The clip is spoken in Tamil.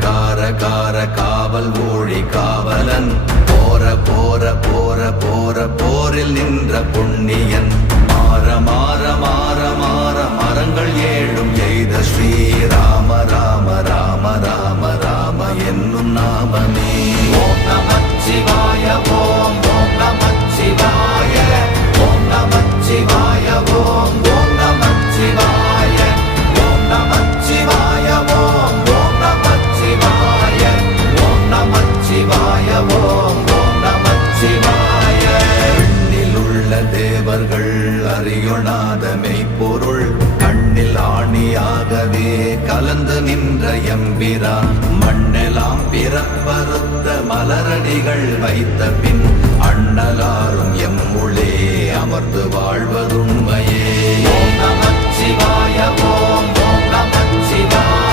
கார கார காவல் ஊழி காவலன் போர போர போர போர போரில் நின்ற புண்ணியன் மாற மாற மாற மாற மரங்கள் ஏழும் எய்த ஸ்ரீராம ராம ராம ராம ராம என்னும் நாமமே. ஓம் நமச்சிவாய ஓம் ஓம் நமச்சிவாய ஓம் நமச்சிவாய ஓம் ஓம் நமச்சிவாய ஓம் நமச்சிவாய ஓம் ஓம் நமச்சிவாய ஓம் நமச்சிவாய ஓம் ஓம் நமச்சிவாய. கண்ணில் உள்ள தேவர்கள் அறியொணாத மெய்ப்பொருள் கண்ணில் ஆணியாகவே கலந்து நின்ற எம்பிரான் மண்ணெலாம் பிறப்பறுத்த மலரடிகள் வைத்த பின் அண்ணலாரும் எம்முளே அமர்ந்து வாழ்வதுண்மையே. ஓம் நமச்சிவாய ஓம்